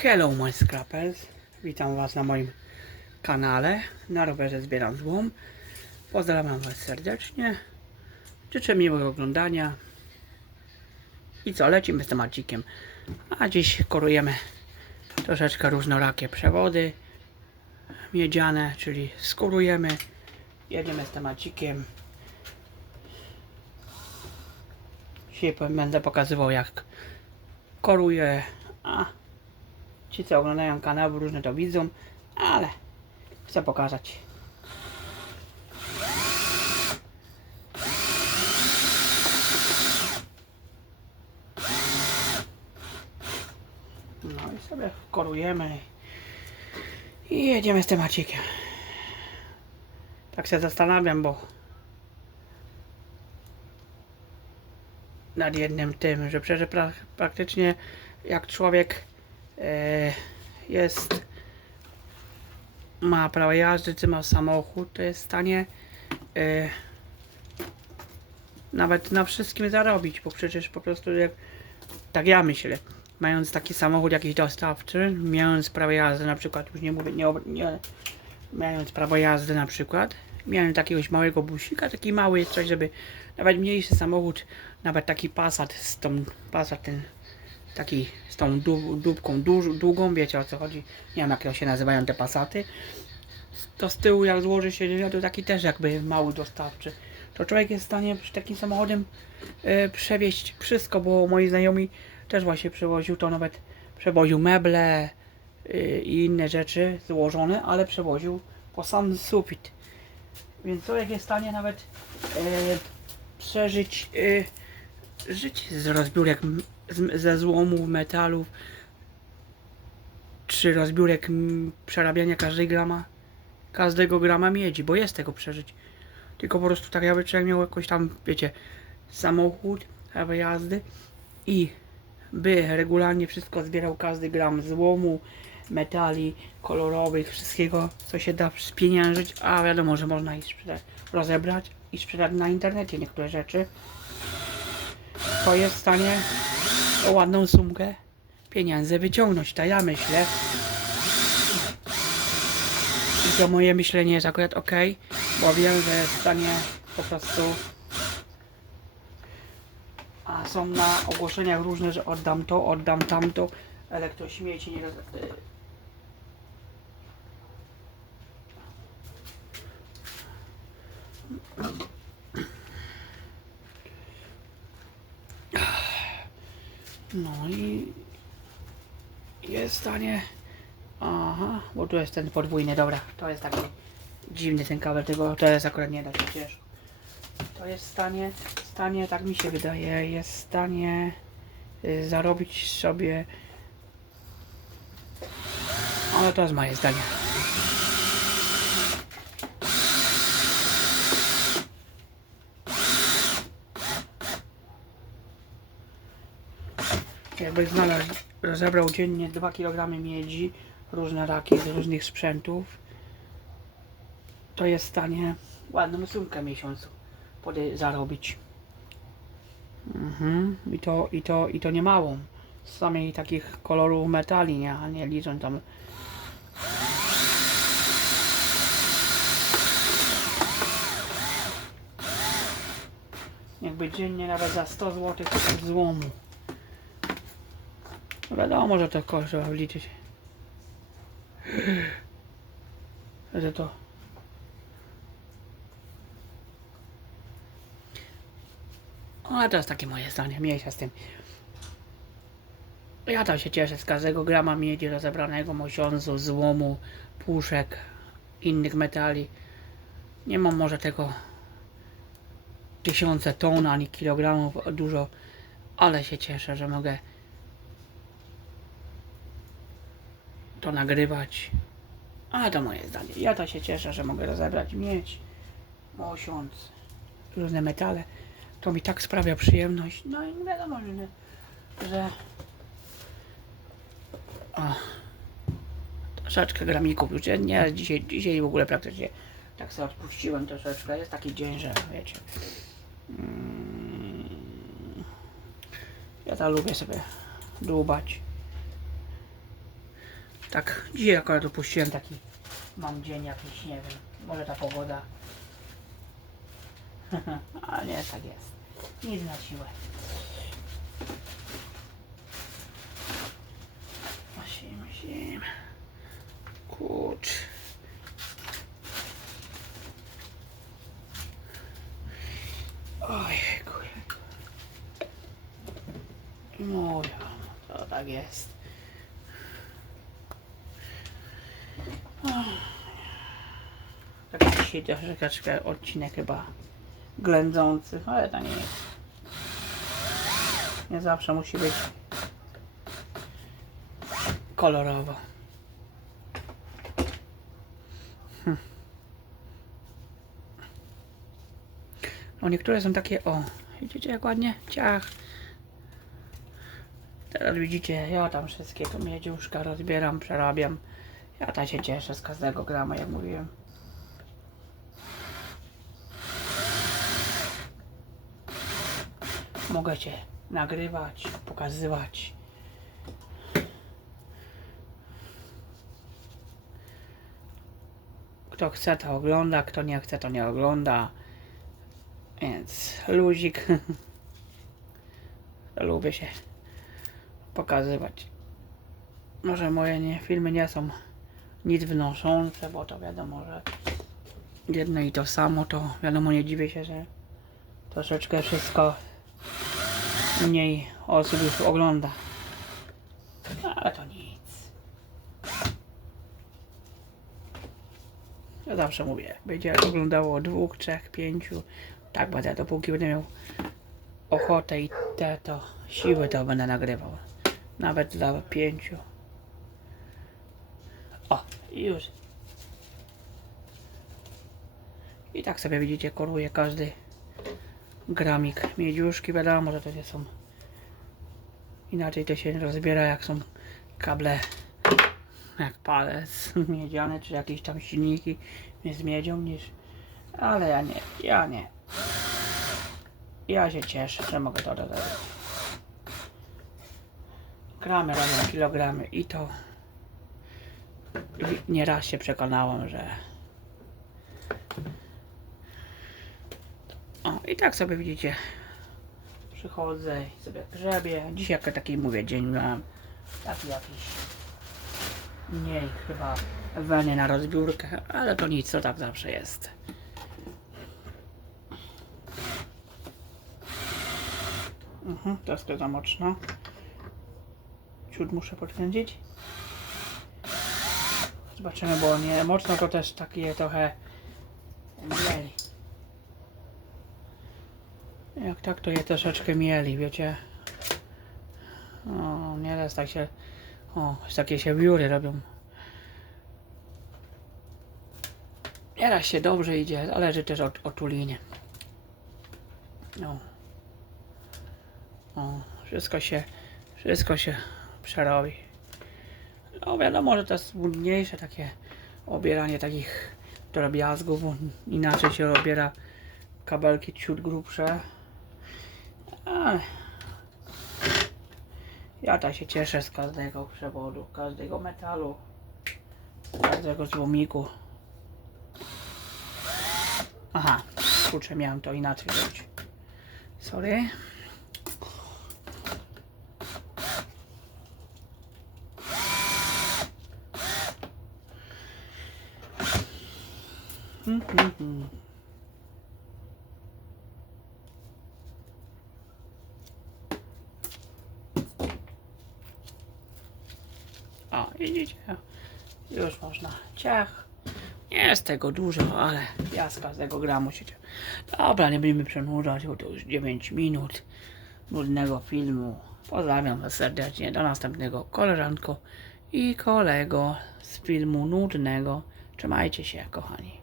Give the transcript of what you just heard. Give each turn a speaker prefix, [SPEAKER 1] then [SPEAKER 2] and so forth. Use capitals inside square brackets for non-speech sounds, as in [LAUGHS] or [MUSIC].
[SPEAKER 1] Hello my scrappers, witam was na moim kanale, na rowerze zbieram złom. Pozdrawiam was serdecznie, życzę miłego oglądania. I co, lecimy z temacikiem. A dziś korujemy troszeczkę różnorakie przewody miedziane, czyli skorujemy. Jedziemy z temacikiem. Dzisiaj będę pokazywał jak koruję, a Ci co oglądają kanały różne to widzą, ale chcę pokazać. No i sobie korujemy i jedziemy z temacikiem. Tak się zastanawiam, bo nad jednym tym, że przecież pra praktycznie jak człowiek jest ma prawo jazdy, czy ma samochód, to jest w stanie e, nawet na wszystkim zarobić, bo przecież po prostu jak, tak ja myślę, mając taki samochód jakiś dostawczy, mając prawo jazdy na przykład, już nie mówię, nie, nie mając prawo jazdy na przykład, miałem takiegoś małego busika, taki mały coś, żeby nawet mniejszy samochód, nawet taki Passat z tą, Passat ten taki z tą duż, długą, wiecie o co chodzi, nie wiem jak się nazywają te Passaty, to z tyłu jak złoży się, to taki też jakby mały dostawczy. To człowiek jest w stanie takim samochodem e, przewieźć wszystko, bo moi znajomi też właśnie przewoził to nawet przewoził meble e, i inne rzeczy złożone, ale przewoził po sam sufit. Więc człowiek jest w stanie nawet e, przeżyć życie z rozbiórek ze złomów, metalów, czy rozbiórek przerabiania każdej grama, każdego grama miedzi, bo jest tego przeżyć. Tylko po prostu tak jakby człowiek miał jakoś tam, wiecie, samochód, prawo jazdy i by regularnie wszystko zbierał każdy gram złomu, metali kolorowych, wszystkiego, co się da spieniężyć, a wiadomo, że można i sprzedać, rozebrać i sprzedać na internecie niektóre rzeczy, to jest w stanie o ładną sumkę pieniędzy wyciągnąć, tak ja myślę. I to moje myślenie jest akurat ok, bo wiem, że w stanie po prostu a są na ogłoszeniach różne, że oddam to, oddam tamto, elektrośmieci nie roz... y, No i jest w stanie. Aha, bo tu jest ten podwójny, dobra. To jest taki dziwny ten kabel, tego jest akurat nie da się ciężko. To jest w stanie, w stanie, tak mi się wydaje, jest w stanie y, zarobić sobie. Ale to jest moje zdanie. Jakby znalazł, rozebrał dziennie 2 kg miedzi, różne raki z różnych sprzętów, to jest w stanie ładną sumkę miesiącu zarobić. Mhm. I to, i to, i to nie małą. Z samej takich kolorów metali, nie? A nie licząc tam. Jakby dziennie nawet za 100 zł złomu. No wiadomo, że to koło trzeba wliczyć. Że to. Ale to jest takie moje zdanie, mniejsza z tym. Ja tam się cieszę z każdego grama miedzi rozebranego, mosiądzu, złomu, puszek, innych metali. Nie mam może tego tysiące ton ani kilogramów dużo, ale się cieszę, że mogę to nagrywać. Ale to moje zdanie. Ja to się cieszę, że mogę rozebrać miedź, mosiąc, różne metale. To mi tak sprawia przyjemność. No i wiadomo, że, o, troszeczkę gramików już nie, nie dzisiaj, dzisiaj w ogóle praktycznie tak sobie odpuściłem troszeczkę. Jest taki dzień, że wiecie. Mm, ja to lubię sobie dłubać. Tak, dzisiaj akurat opuściłem taki, mam dzień jakiś, nie wiem, może ta pogoda. [LAUGHS] A nie, tak jest. Nic na siłę. Masimy, masimy. Kurcz. Ojejku. No, ja, to tak jest. Tak dzisiaj troszeczkę odcinek chyba ględzący, ale to nie jest. Nie zawsze musi być kolorowo. Hm. No niektóre są takie, o, widzicie jak ładnie? Ciach. Teraz widzicie, ja tam wszystkie tu miedziuszka rozbieram, przerabiam. Ja tam się cieszę z każdego grama, jak mówiłem. Mogę cię nagrywać, pokazywać. Kto chce, to ogląda, kto nie chce, to nie ogląda. Więc luzik. [LAUGHS] Lubię się pokazywać. Może moje nie, filmy nie są nic wnoszące, bo to wiadomo, że jedno i to samo, to wiadomo, nie dziwię się, że troszeczkę wszystko mniej osób już ogląda. Ale to nic. Ja zawsze mówię, będzie oglądało dwóch, trzech, pięciu. Tak będę, dopóki będę miał ochotę i te to siły, to będę nagrywał. Nawet dla pięciu. O, już. I tak sobie widzicie, koruje każdy gramik miedziuszki. Wiadomo, że to nie są. Inaczej to się rozbiera, jak są kable jak palec [LAUGHS] miedziane, czy jakieś tam silniki z miedzią niż. Ale ja nie, ja nie. Ja się cieszę, że mogę to dodać. Gramy robią kilogramy i to nieraz się przekonałem, że o i tak sobie widzicie przychodzę i sobie grzebię dzisiaj jak taki mówię dzień miałem taki jakiś mniej chyba weny na rozbiórkę ale to nic to tak zawsze jest Mhm, to za mocno. Ciut muszę podkręcić. Zobaczymy, bo nie mocno to też takie trochę mieli. Jak tak to je troszeczkę mieli, wiecie. O, nieraz tak się. O, takie się wióry robią. Nieraz się dobrze idzie, zależy też od otulinie. No. O, wszystko się, wszystko się przerobi. No wiadomo, że to jest trudniejsze takie obieranie takich drobiazgów, inaczej się obiera kabelki ciut grubsze. Ja tak się cieszę z każdego przewodu, każdego metalu, każdego złomiku. Aha, kurczę, miałem to inaczej zrobić. Sorry. Mhm. Widzicie? Już można. Ciach. Nie jest tego dużo, ale ja z każdego gramu się cie- Dobra, nie będziemy przedłużać, bo to już 9 minut nudnego filmu. Pozdrawiam Was serdecznie. Do następnego koleżanko i kolego z filmu nudnego. Trzymajcie się, kochani.